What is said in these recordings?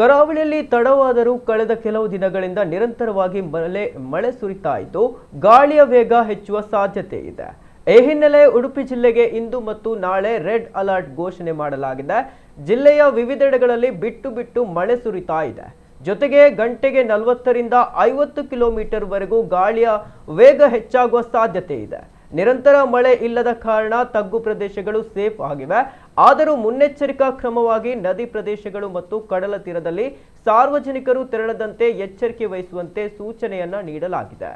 ಕರಾವಳಿಯಲ್ಲಿ ತಡವಾದರೂ ಕಳೆದ ಕೆಲವು ದಿನಗಳಿಂದ ನಿರಂತರವಾಗಿ ಮಳೆ ಸುರಿತಾ ಇದ್ದು ಗಾಳಿಯ ವೇಗ ಹೆಚ್ಚುವ ಸಾಧ್ಯತೆ ಇದೆ. ಈ ಹಿನ್ನೆಲೆ ಉಡುಪಿ ಜಿಲ್ಲೆಗೆ ಇಂದು ಮತ್ತು ನಾಳೆ ರೆಡ್ ಅಲರ್ಟ್ ಘೋಷಣೆ ಮಾಡಲಾಗಿದೆ. ಜಿಲ್ಲೆಯ ವಿವಿಧೆಡೆಗಳಲ್ಲಿ ಬಿಟ್ಟು ಬಿಟ್ಟು ಮಳೆ ಸುರಿತಾ ಇದೆ. ಜೊತೆಗೆ ಗಂಟೆಗೆ 40 ರಿಂದ 50 ಕಿಲೋಮೀಟರ್ ವರೆಗೂ ಗಾಳಿಯ ವೇಗ ಹೆಚ್ಚಾಗುವ ಸಾಧ್ಯತೆ ಇದೆ. ನಿರಂತರ ಮಳೆ ಇಲ್ಲದ ಕಾರಣ ತಗ್ಗು ಪ್ರದೇಶಗಳು ಸೇಫ್ ಆಗಿವೆ. ಆದರೂ ಮುನ್ನೆಚ್ಚರಿಕಾ ಕ್ರಮವಾಗಿ ನದಿ ಪ್ರದೇಶಗಳು ಮತ್ತು ಕಡಲ ತೀರದಲ್ಲಿ ಸಾರ್ವಜನಿಕರು ತೆರಳದಂತೆ ಎಚ್ಚರಿಕೆ ವಹಿಸುವಂತೆ ಸೂಚನೆಯನ್ನ ನೀಡಲಾಗಿದೆ.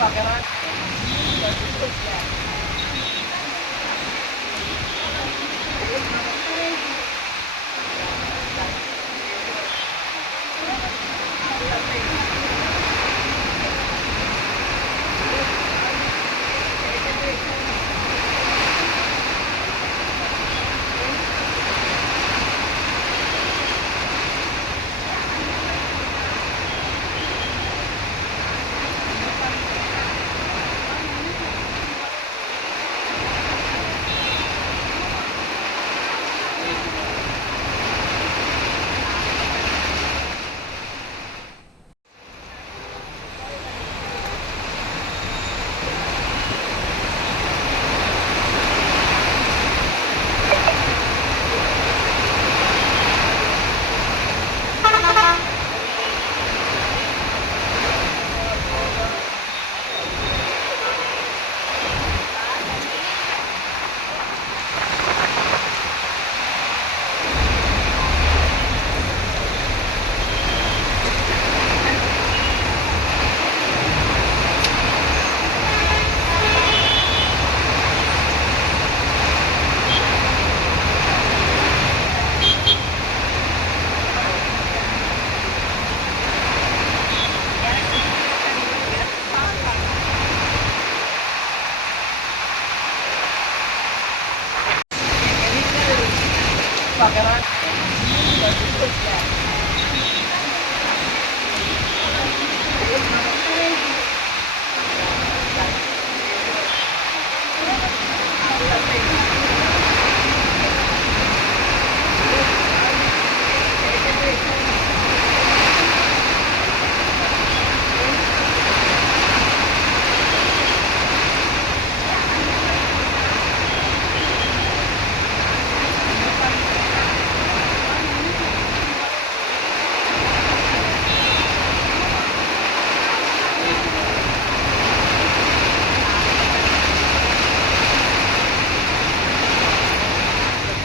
Pakai